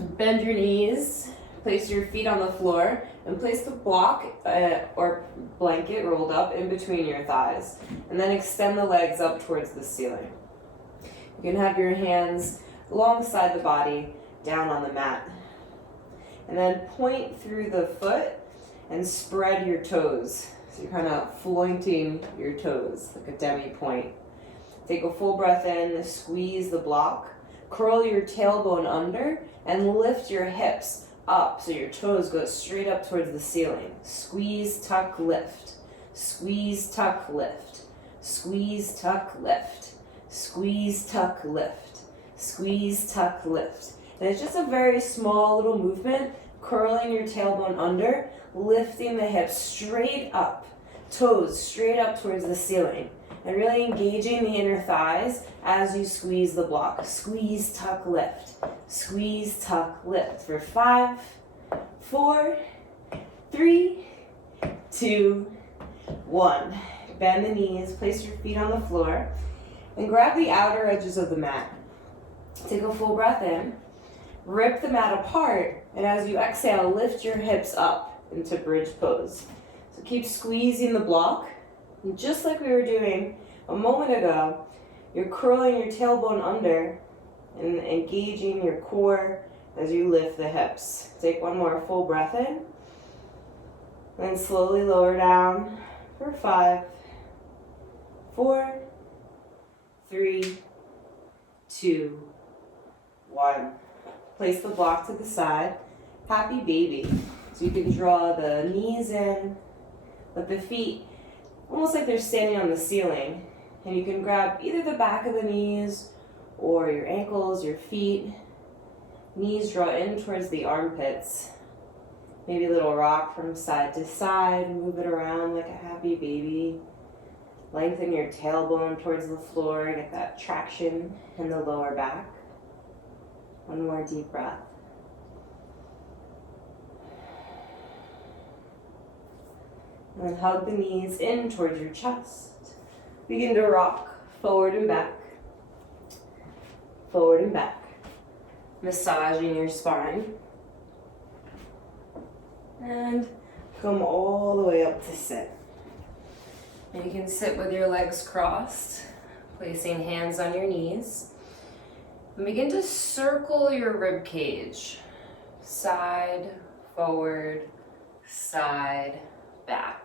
Bend your knees, place your feet on the floor, and place the block or blanket rolled up in between your thighs. And then extend the legs up towards the ceiling. You can have your hands alongside the body, down on the mat. And then point through the foot and spread your toes. So you're kind of flointing your toes like a demi-point. Take a full breath in, squeeze the block, curl your tailbone under, and lift your hips up so your toes go straight up towards the ceiling. Squeeze, tuck, lift. Squeeze, tuck, lift. Squeeze, tuck, lift. Squeeze, tuck, lift. Squeeze, tuck, lift. And it's just a very small little movement, curling your tailbone under, lifting the hips straight up, toes straight up towards the ceiling, and really engaging the inner thighs as you squeeze the block. Squeeze, tuck, lift. Squeeze, tuck, lift. For 5, 4, 3, 2, 1. Bend the knees, place your feet on the floor, and grab the outer edges of the mat. Take a full breath in, rip the mat apart, and as you exhale, lift your hips up into bridge pose. So keep squeezing the block. And just like we were doing a moment ago, you're curling your tailbone under and engaging your core as you lift the hips. Take one more full breath in, and then slowly lower down for 5, 4, 3, 2, 1. Place the block to the side. Happy baby. So you can draw the knees in, let the feet almost like they're standing on the ceiling. And you can grab either the back of the knees or your ankles, your feet. Knees draw in towards the armpits. Maybe a little rock from side to side. Move it around like a happy baby. Lengthen your tailbone towards the floor. Get that traction in the lower back. One more deep breath. And then hug the knees in towards your chest. Begin to rock forward and back. Forward and back. Massaging your spine. And come all the way up to sit. And you can sit with your legs crossed, placing hands on your knees. And begin to circle your rib cage. Side, forward, side, back.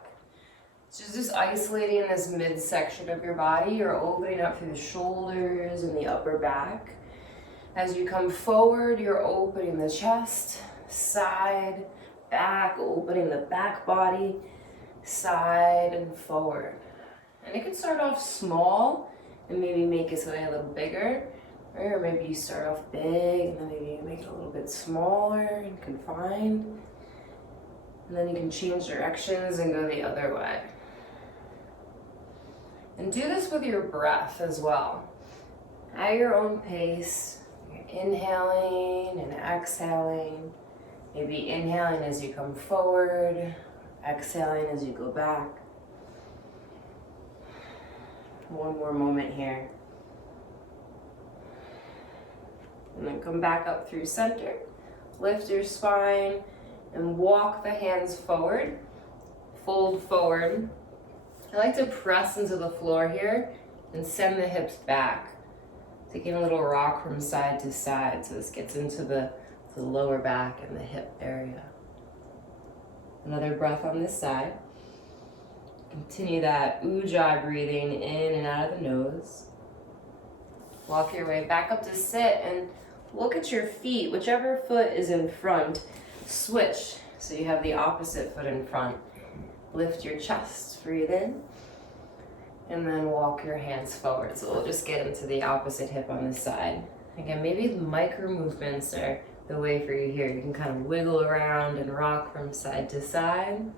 So just isolating this midsection of your body. You're opening up through the shoulders and the upper back. As you come forward, you're opening the chest, side, back, opening the back body, side and forward. And it can start off small and maybe make its way a little bigger. Or maybe you start off big and then maybe you make it a little bit smaller and confined. And then you can change directions and go the other way. And do this with your breath as well. At your own pace, you're inhaling and exhaling. Maybe inhaling as you come forward, exhaling as you go back. One more moment here. And then come back up through center. Lift your spine and walk the hands forward. Fold forward. I like to press into the floor here and send the hips back. Taking a little rock from side to side so this gets into the lower back and the hip area. Another breath on this side. Continue that ujjayi breathing in and out of the nose. Walk your way back up to sit and look at your feet. Whichever foot is in front, switch so you have the opposite foot in front. Lift your chest, breathe in, and then walk your hands forward. So we'll just get into the opposite hip on this side. Again, maybe micro movements are the way for you here. You can kind of wiggle around and rock from side to side.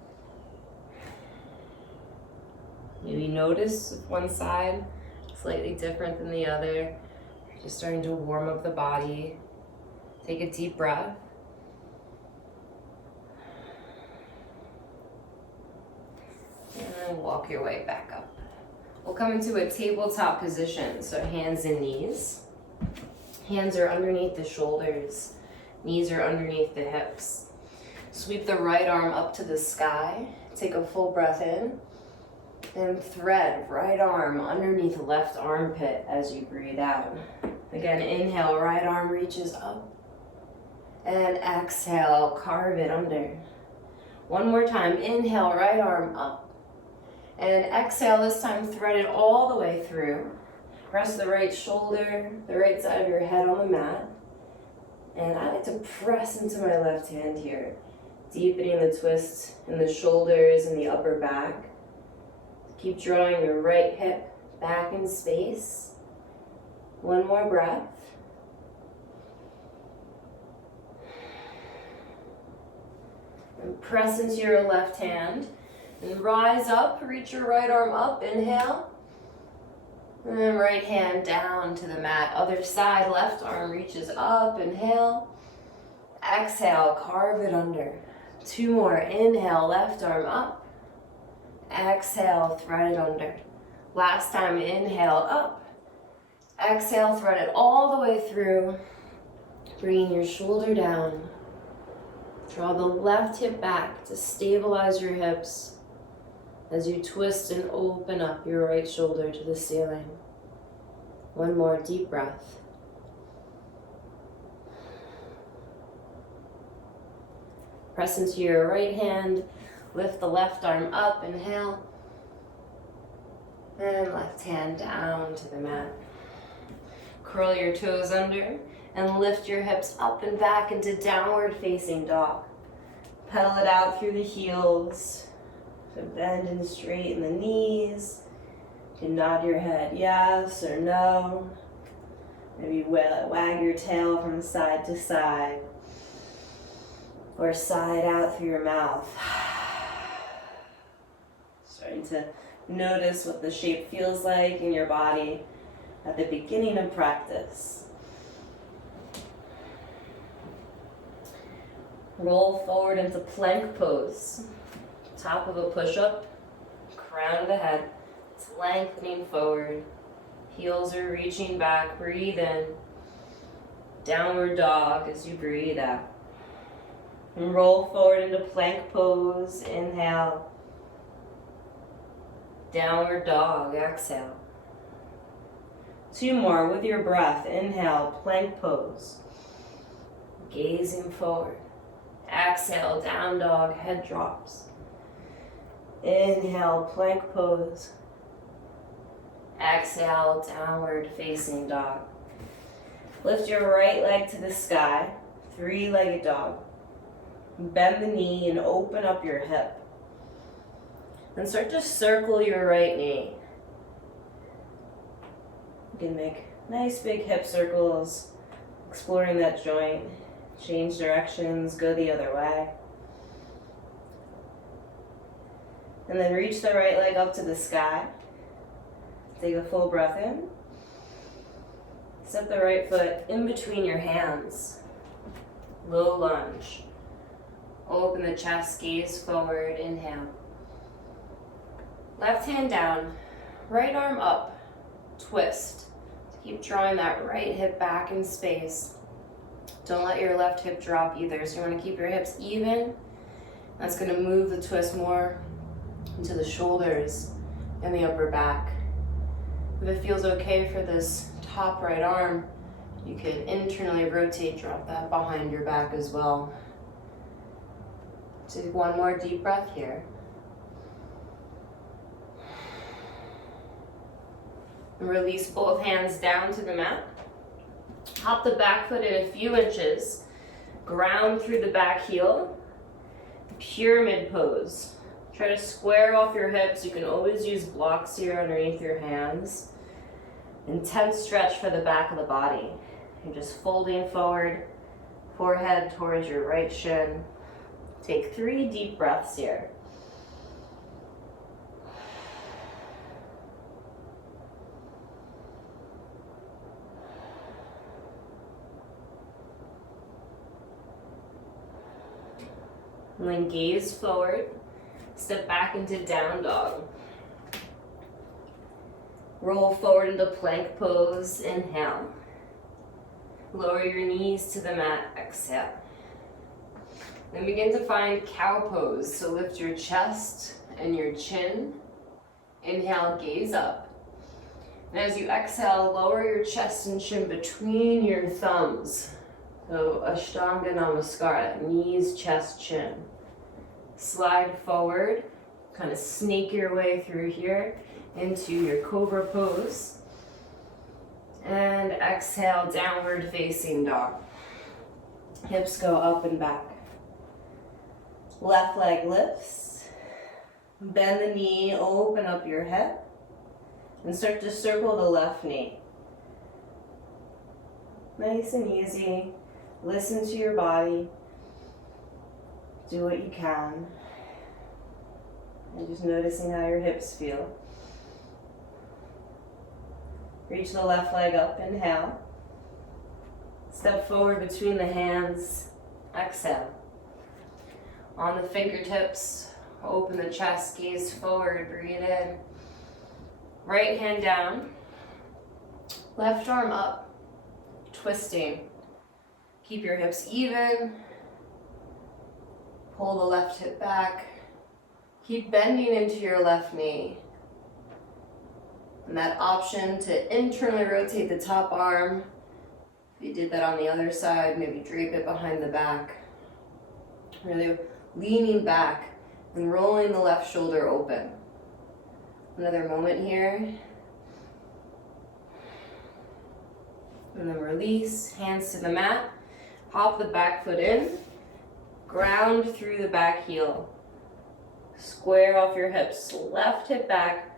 Maybe notice if one side is slightly different than the other. Just starting to warm up the body. Take a deep breath. And then walk your way back up. We'll come into a tabletop position, so hands and knees. Hands are underneath the shoulders, Knees are underneath the hips. Sweep the right arm up to the sky. Take a full breath in. And thread right arm underneath left armpit as you breathe out. Again, inhale, right arm reaches up. And exhale, carve it under. One more time, inhale, right arm up. And exhale, this time thread it all the way through. Rest the right shoulder, the right side of your head on the mat. And I like to press into my left hand here, deepening the twist in the shoulders and the upper back. Keep drawing your right hip back in space. One more breath. And press into your left hand. And rise up, reach your right arm up, inhale. And then right hand down to the mat. Other side, left arm reaches up, inhale. Exhale, carve it under. Two more, inhale, left arm up. Exhale, thread it under. Last time, inhale, up. Exhale, thread it all the way through. Bringing your shoulder down. Draw the left hip back to stabilize your hips as you twist and open up your right shoulder to the ceiling. One more deep breath. Press into your right hand. Lift the left arm up, inhale. And left hand down to the mat. Curl your toes under and lift your hips up and back into downward facing dog. Pedal it out through the heels. So bend and straighten the knees. You can nod your head yes or no. Maybe wag your tail from side to side. Or side out through your mouth. Starting to notice what the shape feels like in your body at the beginning of practice. Roll forward into plank pose. Top of a push-up, crown of the head. It's lengthening forward. Heels are reaching back. Breathe in. Downward dog as you breathe out. And roll forward into plank pose. Inhale. Downward dog. Exhale. Two more with your breath. Inhale, plank pose. Gazing forward. Exhale, down dog, head drops. Inhale, plank pose. Exhale, downward facing dog. Lift your right leg to the sky, three-legged dog. Bend the knee and open up your hip. And start to circle your right knee. You can make nice big hip circles, exploring that joint. Change directions, go the other way. And then reach the right leg up to the sky. Take a full breath in. Step the right foot in between your hands. Low lunge. Open the chest, gaze forward, inhale. Left hand down, right arm up, twist. Keep drawing that right hip back in space. Don't let your left hip drop either. So you want to keep your hips even. That's going to move the twist more into the shoulders and the upper back. If it feels okay for this top right arm, you could internally rotate, drop that behind your back as well. Take one more deep breath here. And release both hands down to the mat. Hop the back foot in a few inches. Ground through the back heel. Pyramid pose. Try to square off your hips. You can always use blocks here underneath your hands. Intense stretch for the back of the body. You're just folding forward, forehead towards your right shin. Take 3 deep breaths here. And then gaze forward, step back into down dog. Roll forward into plank pose, inhale. Lower your knees to the mat, exhale. Then begin to find cow pose. So lift your chest and your chin. Inhale, gaze up. And as you exhale, lower your chest and chin between your thumbs. So Ashtanga Namaskara, knees, chest, chin. Slide forward, kind of snake your way through here into your cobra pose. And exhale, downward facing dog. Hips go up and back. Left leg lifts. Bend the knee, open up your head. And start to circle the left knee. Nice and easy. Listen to your body. Do what you can. And just noticing how your hips feel. Reach the left leg up, inhale. Step forward between the hands, exhale. On the fingertips, open the chest, gaze forward, breathe in. Right hand down, left arm up, twisting. Keep your hips even. Pull the left hip back. Keep bending into your left knee. And that option to internally rotate the top arm. If you did that on the other side, maybe drape it behind the back. Really leaning back and rolling the left shoulder open. Another moment here. And then release, hands to the mat. Hop the back foot in. Ground through the back heel. Square off your hips. Left hip back,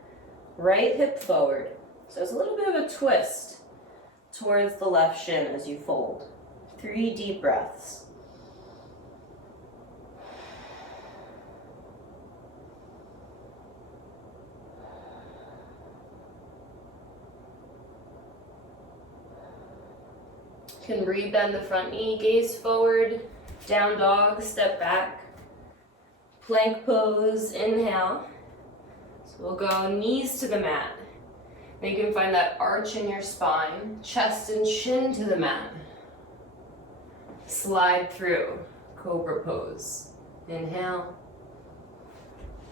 right hip forward. So it's a little bit of a twist towards the left shin as you fold. 3 deep breaths. You can rebend the front knee, gaze forward, down dog, step back. Plank pose, inhale. So we'll go knees to the mat. Then you can find that arch in your spine, chest and chin to the mat. Slide through, cobra pose. Inhale,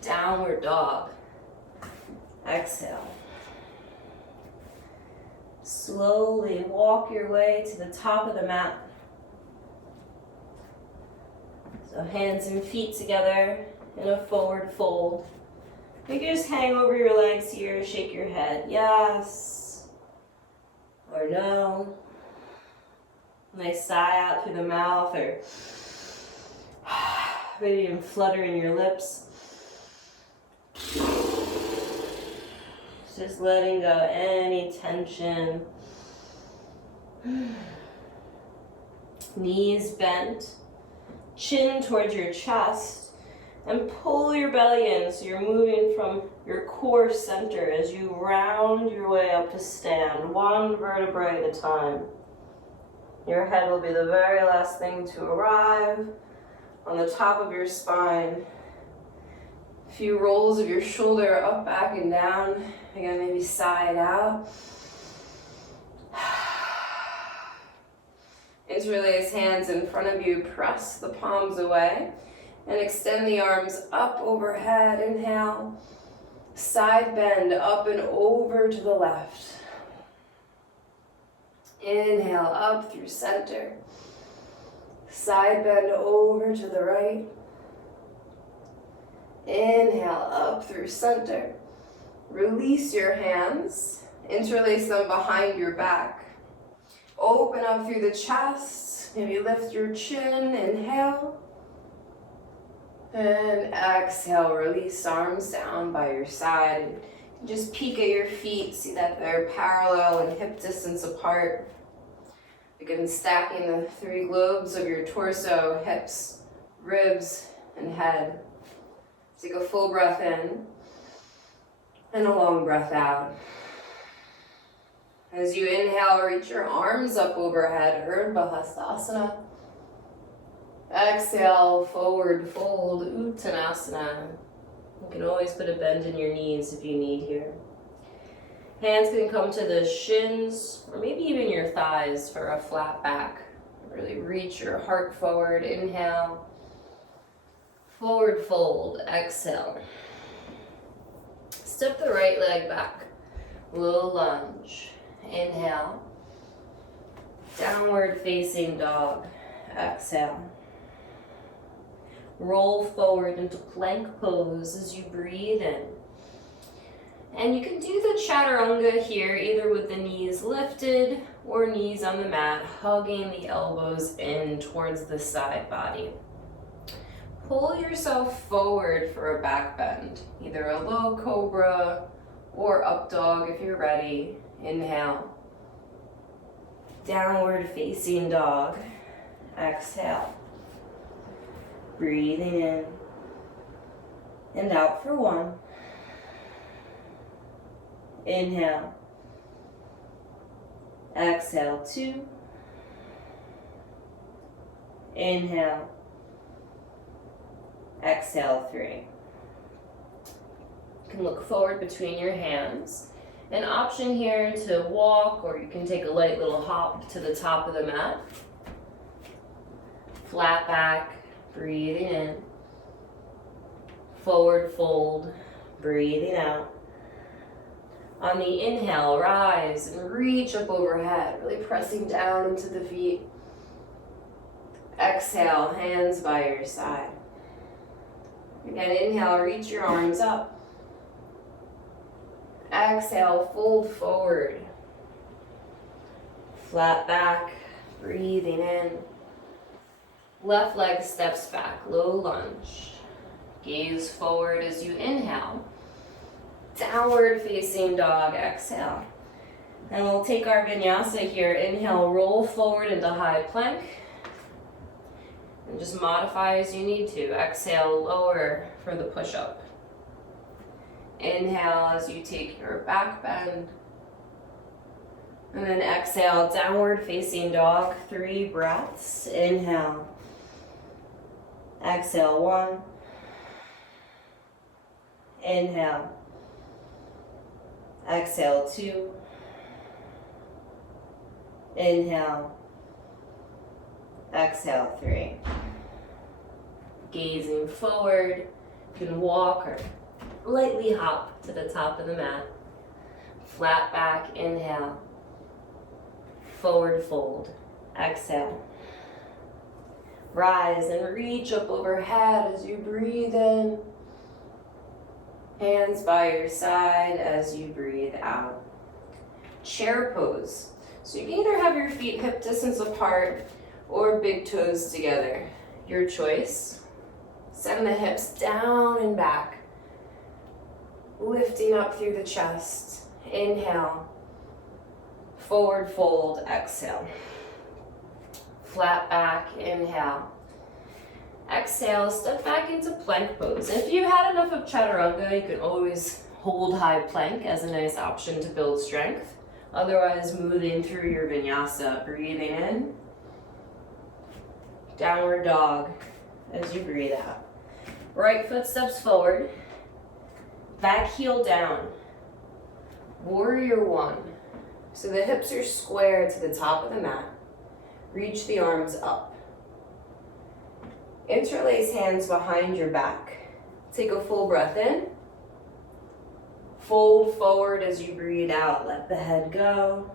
downward dog. Exhale. Slowly walk your way to the top of the mat. So hands and feet together in a forward fold. You can just hang over your legs here, shake your head, yes or no. Nice sigh out through the mouth, or maybe even fluttering your lips. Just letting go any tension. Knees bent, chin towards your chest. And pull your belly in so you're moving from your core center as you round your way up to stand, 1 vertebrae at a time. Your head will be the very last thing to arrive on the top of your spine. A few rolls of your shoulder up, back, and down. Again, maybe side out. Interlace hands in front of you, press the palms away. And extend the arms up overhead, inhale. Side bend up and over to the left. Inhale up through center. Side bend over to the right. Inhale up through center. Release your hands. Interlace them behind your back. Open up through the chest. Maybe lift your chin, inhale. And exhale, release arms down by your side. Just peek at your feet, see that they're parallel and hip distance apart. Begin stacking the 3 globes of your torso, hips, ribs, and head. Take a full breath in and a long breath out. As you inhale, reach your arms up overhead, Urdhva Hastasana. Exhale, forward fold, Uttanasana. You can always put a bend in your knees if you need here. Hands can come to the shins or maybe even your thighs for a flat back. Really reach your heart forward. Inhale. Forward fold. Exhale. Step the right leg back. Low lunge. Inhale. Downward facing dog. Exhale. Roll forward into plank pose as you breathe in. And you can do the chaturanga here either with the knees lifted or knees on the mat, hugging the elbows in towards the side body. Pull yourself forward for a back bend, either a low cobra or up dog if you're ready. Inhale. Downward facing dog. Exhale. Breathing in and out for 1. Inhale. Exhale, 2. Inhale. Exhale, 3. You can look forward between your hands. An option here to walk, or you can take a light little hop to the top of the mat. Flat back, breathing in. Forward fold, breathing out. On the inhale, rise and reach up overhead, really pressing down into the feet. Exhale, hands by your side. Again, inhale, reach your arms up. Exhale, fold forward. Flat back, breathing in. Left leg steps back, low lunge. Gaze forward as you inhale. Downward facing dog, exhale. And we'll take our vinyasa here. Inhale, roll forward into high plank. And just modify as you need to. Exhale, lower for the push-up. Inhale as you take your back bend. And then exhale, downward facing dog, 3 breaths. Inhale. Exhale, 1. Inhale. Exhale, 2. Inhale. Exhale, 3. Gazing forward, you can walk or lightly hop to the top of the mat. Flat back, inhale. Forward fold, exhale. Rise and reach up overhead as you breathe in. Hands by your side as you breathe out. Chair pose. So you can either have your feet hip distance apart or big toes together. Your choice. Send the hips down and back. Lifting up through the chest. Inhale. Forward fold, exhale. Flat back, inhale. Exhale, step back into plank pose. And if you had enough of chaturanga, you can always hold high plank as a nice option to build strength. Otherwise, moving through your vinyasa, breathing in. Downward dog as you breathe out. Right foot steps forward. Back heel down. Warrior 1. So the hips are square to the top of the mat. Reach the arms up. Interlace hands behind your back. Take a full breath in. Fold forward as you breathe out. Let the head go.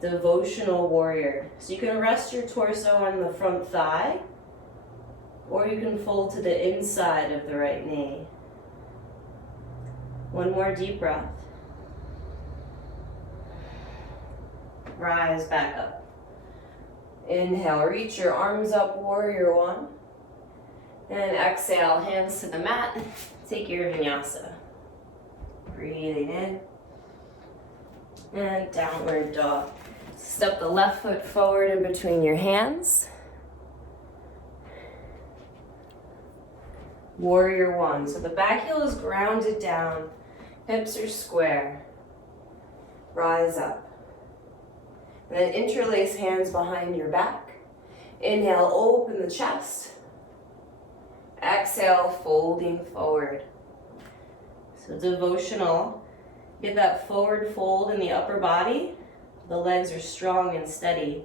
Devotional warrior. So you can rest your torso on the front thigh, or you can fold to the inside of the right knee. One more deep breath. Rise back up. Inhale, reach your arms up, warrior 1. And exhale, hands to the mat. Take your vinyasa. Breathing in. And downward dog. Step the left foot forward in between your hands. Warrior 1. So the back heel is grounded down. Hips are square. Rise up. And then interlace hands behind your back. Inhale, open the chest. Exhale, folding forward. So devotional Get that forward fold in the upper body. The legs are strong and steady.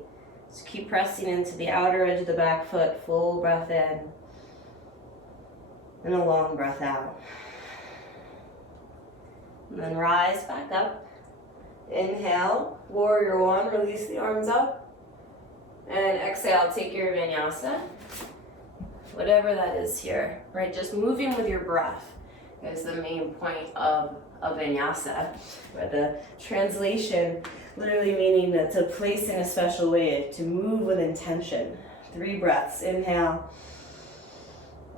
So keep pressing into the outer edge of the back foot. Full breath in. And a long breath out. And then rise back up. Inhale, warrior one, release the arms up. And exhale, take your vinyasa. Whatever that is here, right? Just moving with your breath is the main point of vinyasa, where the translation literally meaning to place in a special way, to move with intention. 3 breaths. Inhale.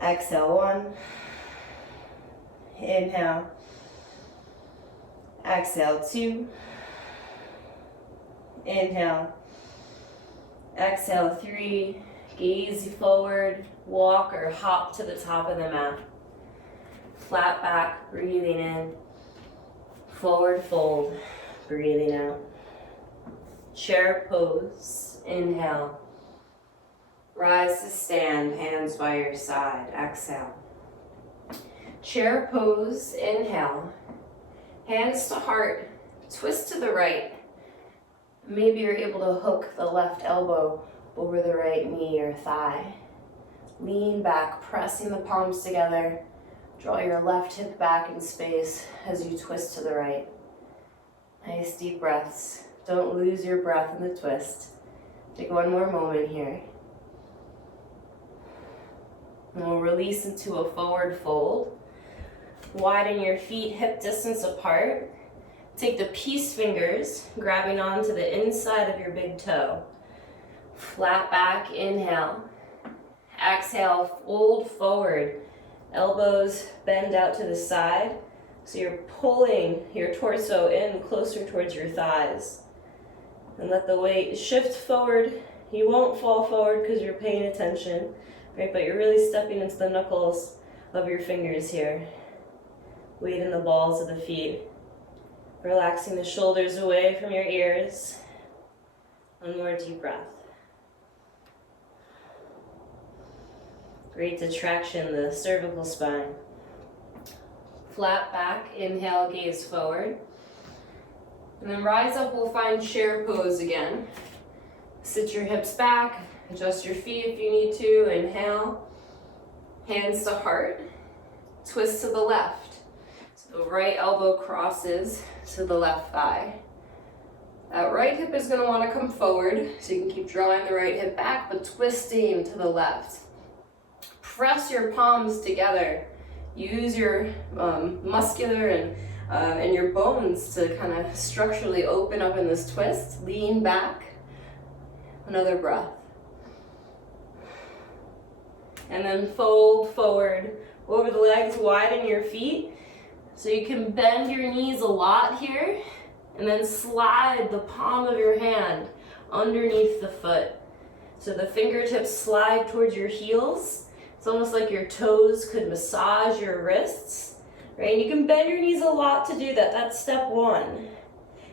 Exhale. 1. Inhale. Exhale. 2. Inhale. Exhale. 3. Gaze forward. Walk or hop to the top of the mat. Flat back. Breathing in. Forward fold. Breathing out. Chair pose. Inhale. Rise to stand, hands by your side. Exhale. Chair pose. Inhale. Hands to heart. Twist to the right. Maybe you're able to hook the left elbow over the right knee or thigh. Lean back, pressing the palms together. Draw your left hip back in space as you twist to the right. Nice deep breaths. Don't lose your breath in the twist. Take one more moment here. And we'll release into a forward fold. Widen your feet hip distance apart. Take the peace fingers, grabbing onto the inside of your big toe. Flat back, inhale. Exhale, fold forward. Elbows bend out to the side. So you're pulling your torso in closer towards your thighs. And let the weight shift forward. You won't fall forward because you're paying attention, right? But you're really stepping into the knuckles of your fingers here. Weight in the balls of the feet. Relaxing the shoulders away from your ears. One more deep breath. Great traction the cervical spine. Flat back, inhale, gaze forward. And then rise up, we'll find chair pose again. Sit your hips back, adjust your feet if you need to. Inhale, hands to heart, twist to the left. So the right elbow crosses to the left thigh. That right hip is gonna wanna come forward, so you can keep drawing the right hip back, but twisting to the left. Press your palms together. Use your muscular and your bones to kind of structurally open up in this twist. Lean back. Another breath. And then fold forward over the legs, widen your feet. So you can bend your knees a lot here. And then slide the palm of your hand underneath the foot. So the fingertips slide towards your heels. It's almost like your toes could massage your wrists, right? And you can bend your knees a lot to do that. That's step 1.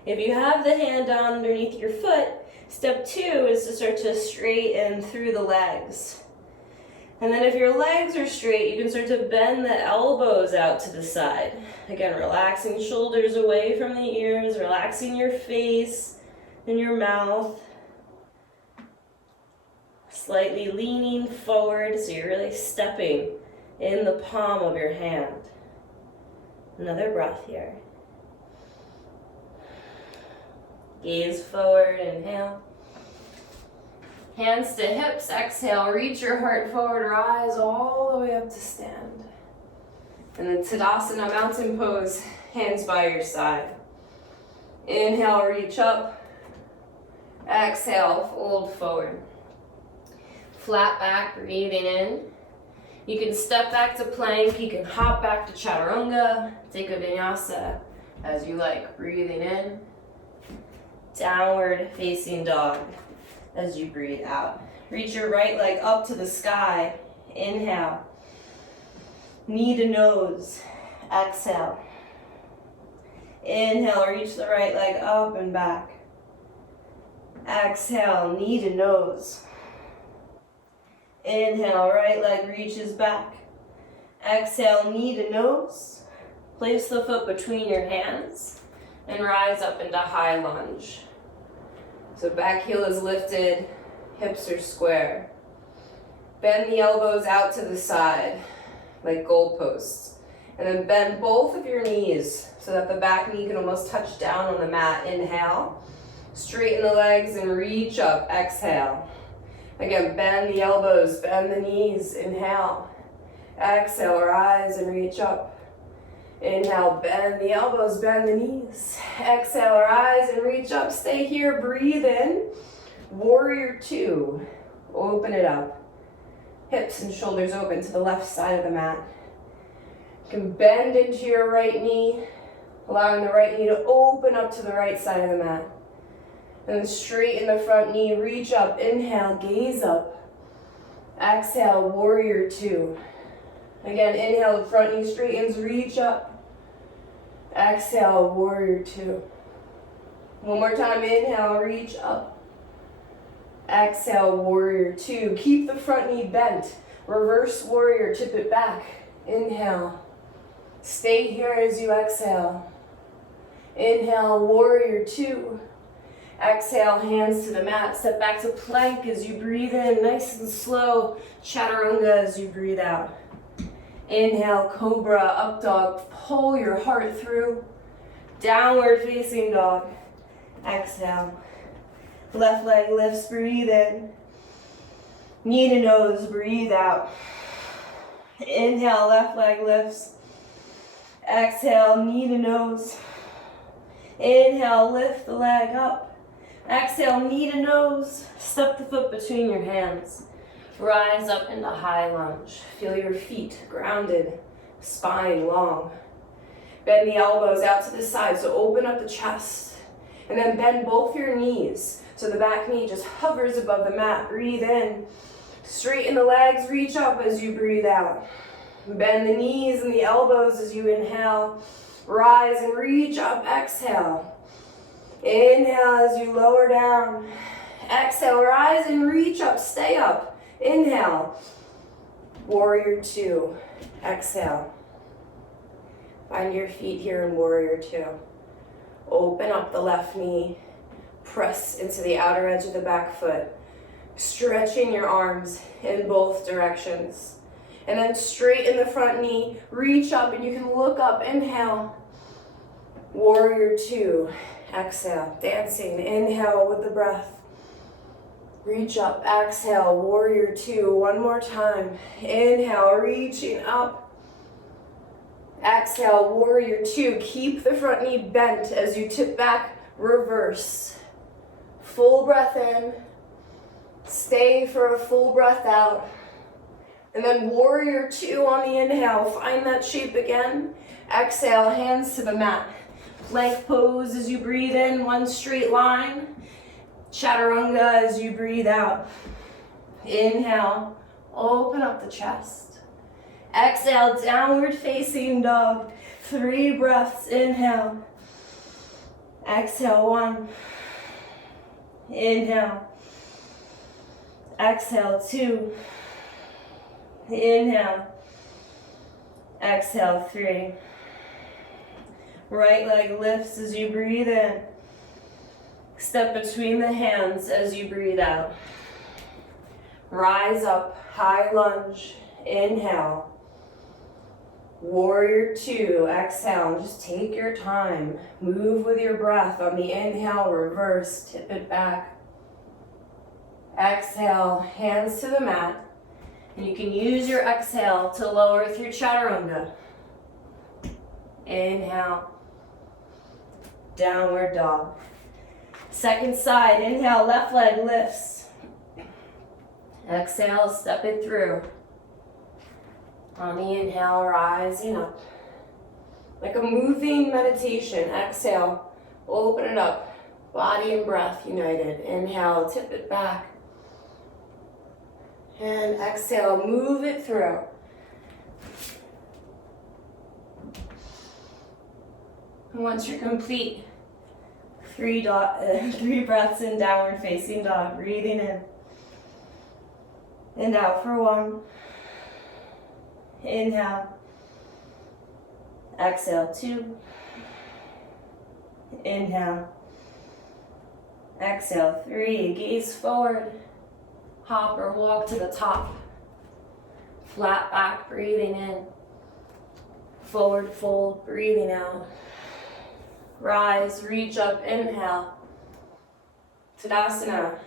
If you have the hand down underneath your foot, step 2 is to start to straighten through the legs. And then if your legs are straight, you can start to bend the elbows out to the side. Again, relaxing shoulders away from the ears, relaxing your face and your mouth. Slightly leaning forward, so you're really stepping in the palm of your hand. Another breath here. Gaze forward, inhale. Hands to hips, exhale, reach your heart forward, rise all the way up to stand. And then Tadasana, mountain pose, hands by your side. Inhale, reach up. Exhale, fold forward. Flat back, breathing in. You can step back to plank, you can hop back to chaturanga, take a vinyasa as you like. Breathing in. Downward facing dog as you breathe out. Reach your right leg up to the sky. Inhale. Knee to nose. Exhale. Inhale, reach the right leg up and back. Exhale, knee to nose. Inhale, right leg reaches back. Exhale, knee to nose. Place the foot between your hands. and rise up into high lunge. So back heel is lifted, hips are square. Bend the elbows out to the side like goalposts. And then bend both of your knees so that the back knee can almost touch down on the mat. Inhale. Straighten the legs and reach up. Exhale. Again, bend the elbows, bend the knees. Inhale. Exhale, rise and reach up. Inhale, bend the elbows, bend the knees. Exhale, rise and reach up. Stay here, breathe in. Warrior two. Open it up. Hips and shoulders open to the left side of the mat. You can bend into your right knee, allowing the right knee to open up to the right side of the mat. And then straighten the front knee, reach up, inhale, gaze up. Exhale, warrior two. Again, inhale, the front knee straightens, reach up. Exhale, warrior two. One more time, inhale, reach up. Exhale, warrior two. Keep the front knee bent. Reverse warrior, tip it back. Inhale. Stay here as you exhale. Inhale, warrior two. Exhale, hands to the mat. Step back to plank as you breathe in, nice and slow. Chaturanga as you breathe out. Inhale, cobra, up dog. Pull your heart through. Downward facing dog. Exhale. Left leg lifts, breathe in. Knee to nose, breathe out. Inhale, left leg lifts. Exhale, knee to nose. Inhale, lift the leg up. Exhale, knee to nose. Step the foot between your hands. Rise up into high lunge. Feel your feet grounded, spine long. Bend the elbows out to the side, so open up the chest. And then bend both your knees, so the back knee just hovers above the mat. Breathe in. Straighten the legs, reach up as you breathe out. Bend the knees and the elbows as you inhale. Rise and reach up, exhale. Inhale as you lower down. Exhale, rise and reach up, stay up. Inhale. Warrior two. Exhale. Find your feet here in warrior two. Open up the left knee. Press into the outer edge of the back foot. Stretching your arms in both directions. And then straighten the front knee. Reach up and you can look up. Inhale. Warrior two. Exhale. Dancing. Inhale with the breath. Reach up. Exhale. Warrior two. One more time. Inhale. Reaching up. Exhale. Warrior two. Keep the front knee bent as you tip back. Reverse. Full breath in. Stay for a full breath out. And then warrior two on the inhale. Find that shape again. Exhale, hands to the mat. Plank pose as you breathe in, one straight line. Chaturanga as you breathe out. Inhale, open up the chest. Exhale, downward facing dog. 3 breaths, inhale. Exhale, 1. Inhale. Exhale, 2. Inhale. Exhale, 3. Right leg lifts as you breathe in. Step between the hands as you breathe out. Rise up, high lunge. Inhale. Warrior two. Exhale. Just take your time. Move with your breath. On the inhale, reverse. Tip it back. Exhale. Hands to the mat. And you can use your exhale to lower through chaturanga. Inhale. Downward dog. Second side. Inhale. Left leg lifts. Exhale. Step it through. On the inhale, rising up. Like a moving meditation. Exhale, open it up. Body and breath united. Inhale, tip it back. And exhale, move it through. And once you're complete, 3 breaths in, downward facing dog. Breathing in. And out for 1. Inhale. Exhale, 2. Inhale. Exhale, 3, gaze forward. Hop or walk to the top. Flat back, breathing in. Forward fold, breathing out. Rise, reach up, inhale. Tadasana,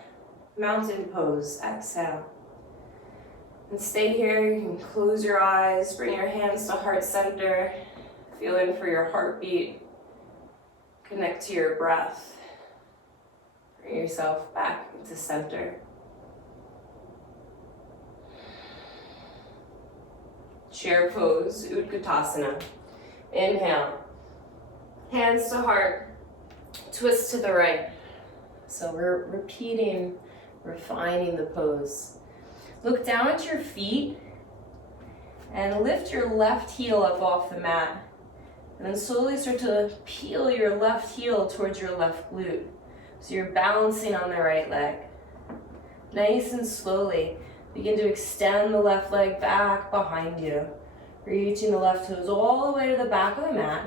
mountain pose, exhale. And stay here, you can close your eyes, bring your hands to heart center. Feel in for your heartbeat. Connect to your breath. Bring yourself back into center. Chair pose, Utkatasana. Inhale. Hands to heart. Twist to the right. So we're repeating, refining the pose. Look down at your feet and lift your left heel up off the mat. And then slowly start to peel your left heel towards your left glute. So you're balancing on the right leg. Nice and slowly, begin to extend the left leg back behind you. Reaching the left toes all the way to the back of the mat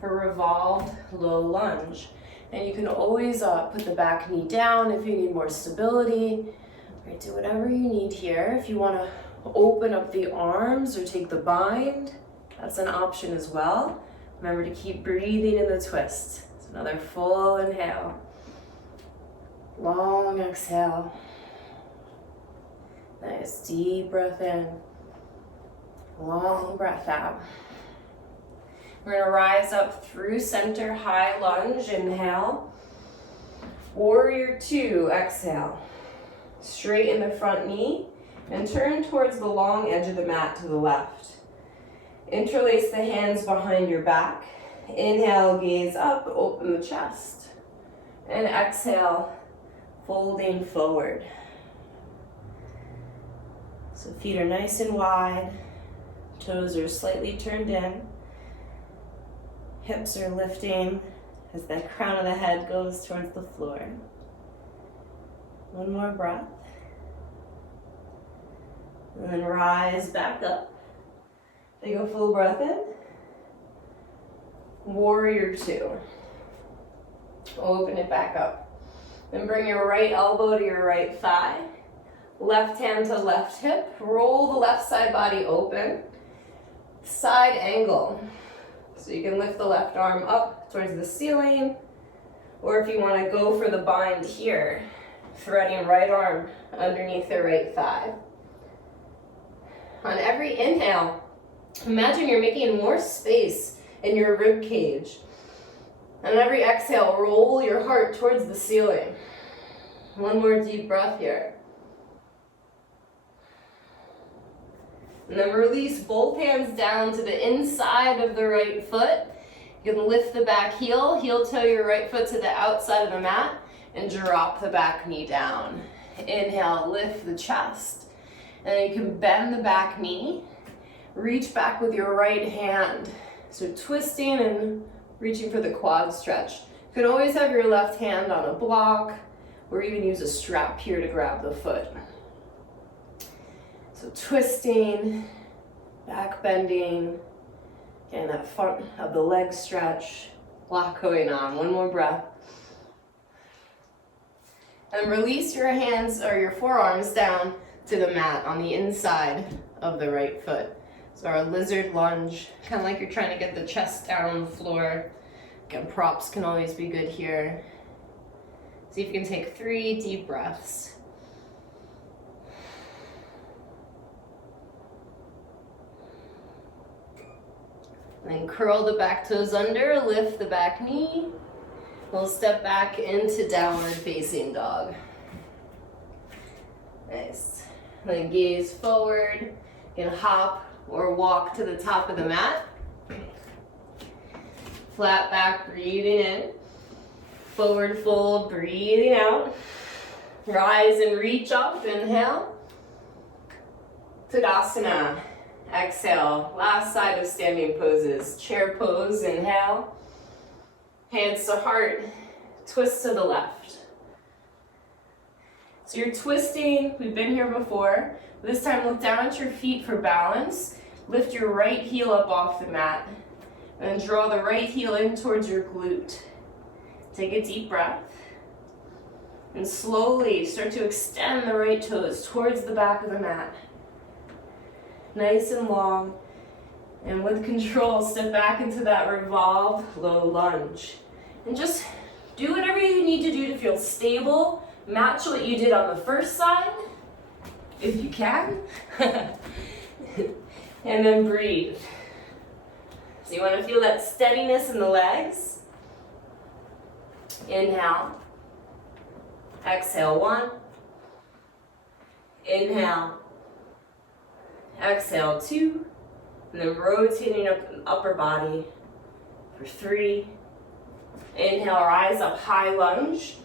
for revolved low lunge. And you can always put the back knee down if you need more stability. Right, do whatever you need here. If you want to open up the arms or take the bind, that's an option as well. Remember to keep breathing in the twist. So another full inhale. Long exhale. Nice deep breath in. Long breath out. We're going to rise up through center, high lunge, inhale. Warrior 2, exhale. Straighten the front knee and turn towards the long edge of the mat to the left. Interlace the hands behind your back. Inhale, gaze up, open the chest. And exhale, folding forward. So feet are nice and wide. Toes are slightly turned in. Hips are lifting as the crown of the head goes towards the floor. One more breath. And then rise back up. Take a full breath in. Warrior 2. Open it back up. Then bring your right elbow to your right thigh. Left hand to left hip. Roll the left side body open. Side angle. So you can lift the left arm up towards the ceiling. Or if you want to go for the bind here, threading right arm underneath the right thigh. On every inhale, imagine you're making more space in your rib cage. On every exhale, roll your heart towards the ceiling. One more deep breath here. And then release both hands down to the inside of the right foot. You can lift the back heel, heel toe your right foot to the outside of the mat, and drop the back knee down. Inhale, lift the chest. And then you can bend the back knee. Reach back with your right hand. So twisting and reaching for the quad stretch. You can always have your left hand on a block, or even use a strap here to grab the foot. So twisting, back bending, and that front of the leg stretch. A lot going on. One more breath. And release your hands or your forearms down to the mat on the inside of the right foot. So our lizard lunge, kind of like you're trying to get the chest down on the floor. Again, props can always be good here. See if you can take 3 deep breaths. Then curl the back toes under, lift the back knee. We'll step back into downward facing dog. Nice. Then gaze forward. You can hop or walk to the top of the mat. Flat back, breathing in. Forward fold, breathing out. Rise and reach up, inhale. Tadasana. Exhale, last side of standing poses. Chair pose, inhale. Hands to heart, twist to the left. So you're twisting, we've been here before. This time look down at your feet for balance. Lift your right heel up off the mat. And then draw the right heel in towards your glute. Take a deep breath. And slowly start to extend the right toes towards the back of the mat. Nice and long. And with control, step back into that revolved low lunge. And just do whatever you need to do to feel stable. Match what you did on the first side, if you can. And then breathe. So you want to feel that steadiness in the legs. Inhale. Exhale, 1. Inhale. Exhale, 2. And then rotating up the upper body for 3. Inhale, rise up, high lunge.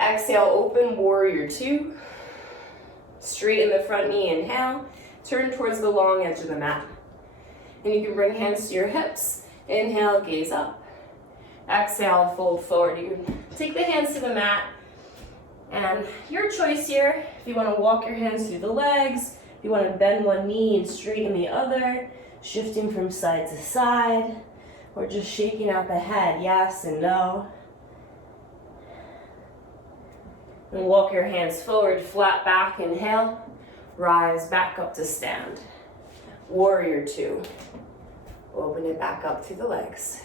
Exhale, open warrior 2. Straighten the front knee, inhale. Turn towards the long edge of the mat. And you can bring hands to your hips. Inhale, gaze up. Exhale, fold forward. You can take the hands to the mat. And your choice here, if you want to walk your hands through the legs, if you want to bend one knee and straighten the other, shifting from side to side, or just shaking out the head, yes and no. And walk your hands forward, flat back, inhale, rise back up to stand. Warrior 2. Open it back up through the legs.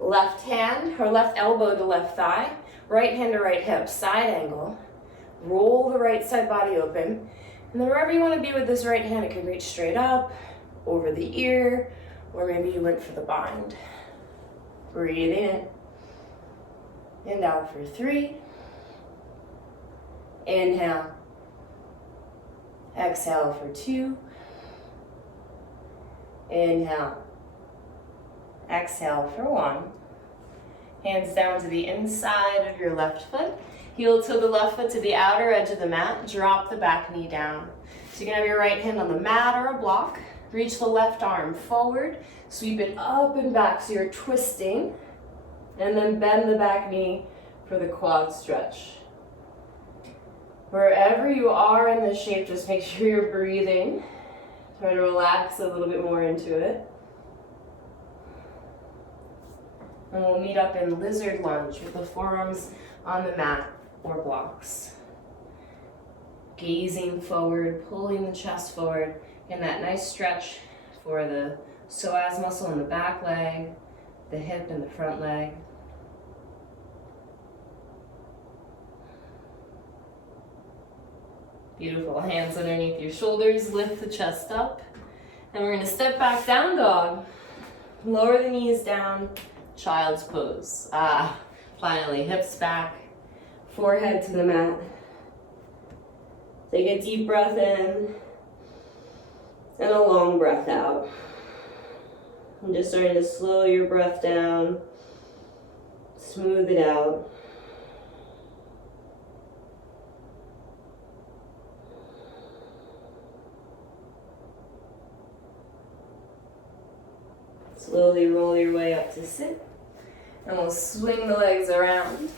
Left hand or left elbow to left thigh. Right hand to right hip, side angle. Roll the right side body open. And then wherever you want to be with this right hand, it could reach straight up, over the ear, or maybe you went for the bind. Breathe in. And out for 3. Inhale. Exhale for 2. Inhale. Exhale for 1. Hands down to the inside of your left foot. Heel to the left foot to the outer edge of the mat. Drop the back knee down. So you can have your right hand on the mat or a block. Reach the left arm forward. Sweep it up and back so you're twisting. And then bend the back knee for the quad stretch. Wherever you are in this shape, just make sure you're breathing. Try to relax a little bit more into it. And we'll meet up in lizard lunge with the forearms on the mat or blocks. Gazing forward, pulling the chest forward, and that nice stretch for the psoas muscle in the back leg, the hip and the front leg. Beautiful. Hands underneath your shoulders, lift the chest up. And we're going to step back, down dog. Lower the knees down. Child's pose. Finally, hips back, forehead to the mat. Take a deep breath in and a long breath out. I'm just starting to slow your breath down, smooth it out. Slowly roll your way up to sit. And we'll swing the legs around.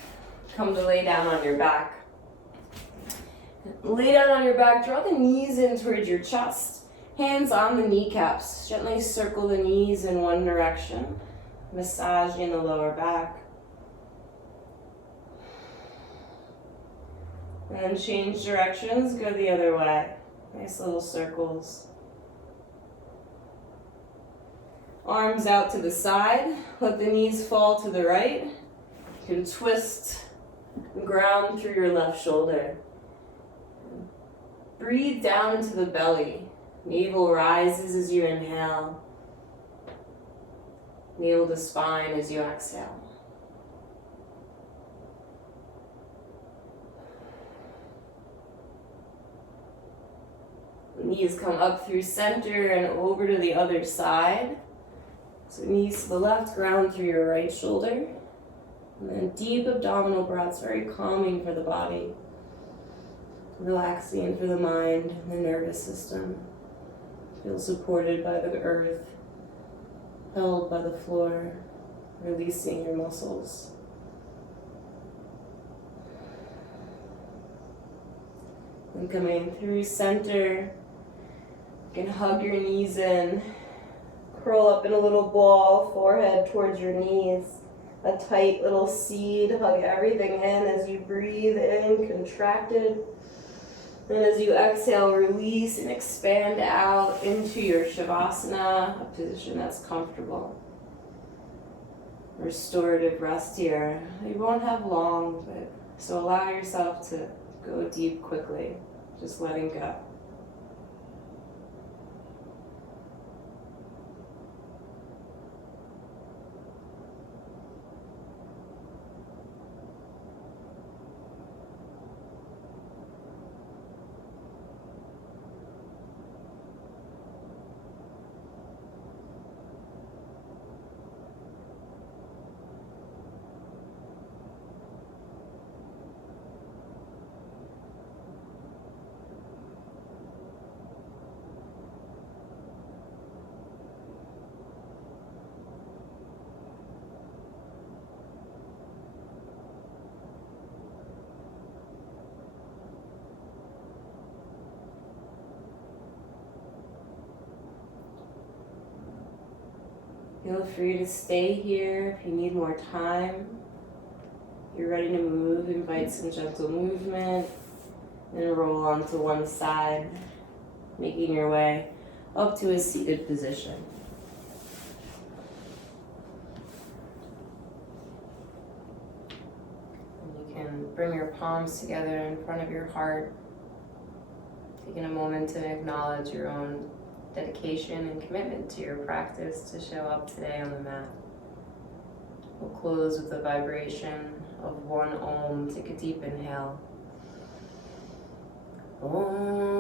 Come to lay down on your back. Lay down on your back, draw the knees in towards your chest. Hands on the kneecaps. Gently circle the knees in one direction. Massaging the lower back. And then change directions, go the other way. Nice little circles. Arms out to the side, let the knees fall to the right. You can twist and ground through your left shoulder. Breathe down into the belly. Navel rises as you inhale. Navel to spine as you exhale. Knees come up through center and over to the other side. So knees to the left, ground through your right shoulder. And then deep abdominal breaths, very calming for the body. Relaxing for the mind and the nervous system. Feel supported by the earth, held by the floor, releasing your muscles. And coming through center, you can hug your knees in. Curl up in a little ball, forehead towards your knees. a tight little seed. Hug everything in as you breathe in, contracted. And as you exhale, release and expand out into your Shavasana, a position that's comfortable. Restorative rest here. You won't have long, but so allow yourself to go deep quickly, just letting go. Feel free to stay here if you need more time. If you're ready to move, invite some gentle movement. Then roll onto one side, making your way up to a seated position. And you can bring your palms together in front of your heart, taking a moment to acknowledge your own dedication and commitment to your practice to show up today on the mat. We'll close with a vibration of one Om. Take a deep inhale. Om.